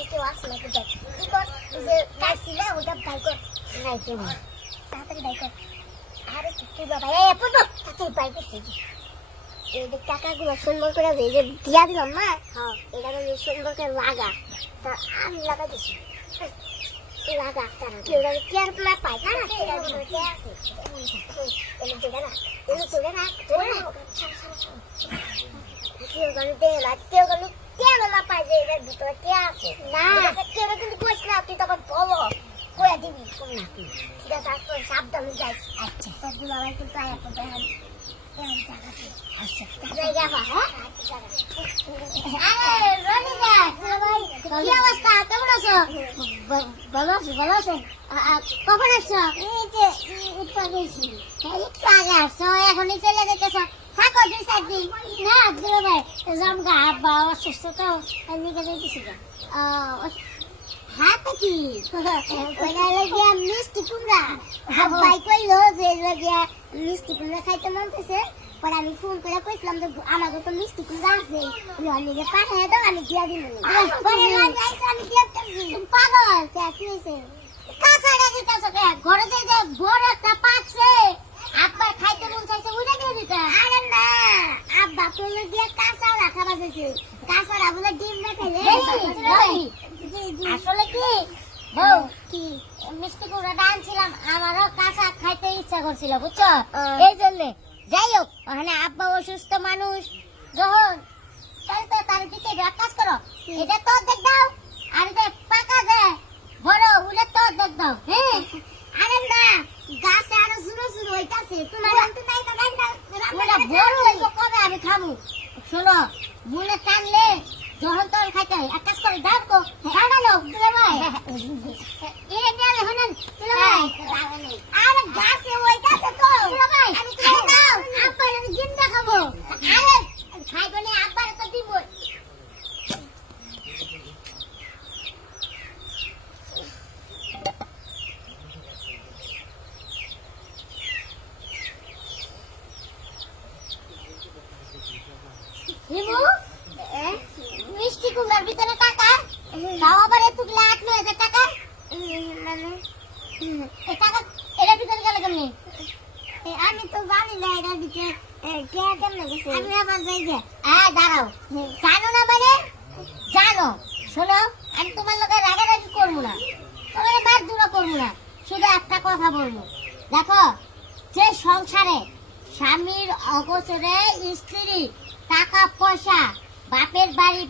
আশেপাশে কেউ আসে নাকি দেখ কি কর যে কাটছি না ওটা বাই কর নাই কেউ তাড়াতাড়ি বাই কর আরে তুই বাবা এই পড়ব তাড়াতাড়ি বাই করছি এই যে টাকাগুলো সুন্দর করে এই যে দিয়া দিলাম না হ্যাঁ এটা যে সুন্দর করে লাগা তা আমি লাগা দিছি লাগা তারা কেউ কেয়ার না পায় না এটা কে আছে এই যে না এই যে না কেউ জানি দে না কেউ জানি কেন না পায় যে এর ভিতরে কে আছে না কেউ কিন্তু কইছ না তুই তখন বলো কইয়া দিবি কোন না তুই ঠিক আছে আজকে সাবধানে যাই আচ্ছা তোর দুলাভাই কিন্তু আয়া তো দেখেন আচ্ছা জায়গা বা হ্যাঁ আরে রনিদা দুলাভাই কি অবস্থা কেমন আছো ভালো আছো কখন আসছো এই যে উঠতে গেছি একটু আগে আসছো এখনই চলে যেতেছো থাকো 2-4 দিন না দুলাভাই জমকা আব্বা অসুস্থ তো নিকে যেতেছি হ্যাঁ তো কি ওইটা লাগিয়া মিষ্টি কুমড়া আব্বাই কইলো যে লাগিয়া মিষ্টি কুমড়া খাইতে মন চাইছে পরে আমি ফোন করে কইছিলাম যে আমাকে তো মিষ্টি কুমড়া আছে নিজে পাঠায় দাও আমি দিয়া দিব আমি দিয়া পাগল কি হয়েছে কাঁচাটা দিতেছ ঘরে যে বড় একটা পাকছে আব্বার খাইতে মন চাইছে ওইটা দিয়ে দিতে আরে না আব্বা তোলে দিয়ে কাঁচাও রাখা বাজেছে কাঁচারা বলে ডিম না খেলে আসলে কি বউ কি মিষ্টি কুমড়াটা আনছিলাম আমারও কাঁচা খাইতে ইচ্ছা করছিল বুঝছো এই জন্য যাই হোক ওখানে আব্বা অসুস্থ মানুষ যখন তার দিকে এক কাজ করো এটা তো দেখ দাও আর যে পাকা যায় বড় উলে তো দেখ দাও হ্যাঁ আরে না গাছে আরো শুরু শুরু হইতাছে তোমার আনতে নাই না গানটা বড় হইব কবে আমি খাবো শোনো মনে টানলে যখন তোর খাইতে হয় এক কাজ করে দাও তো রাগালো তুলে ভাই এরে নিয়ে হনেন তুলে ভাই আরে গাছে হইতাছে তো তুলে ভাই আমি তুলে দাও আপা আমি জিন্দা খাবো আরে খাইবো না আব্বার তো দিব নিবু মিষ্টি কুমড়ার ভিতরে টাকা তাও আবার এতগুলো 8-9 টাকা মানে এই টাকা এর ভিতরে গেল কেমনি আমি তো জানি না এর ভিতরে কে কেমনে গেছে আমি আবার যাই গে দাঁড়াও জানো না মানে জানো শোনো আমি তোমার লগে রাগারাগি করবো না তোমার বাদ দূর করবো না শুধু একটা কথা বলবো দেখো যে সংসারে স্বামীর অগোচরে স্ত্রী টাকা পয়সা বাপের বাড়ি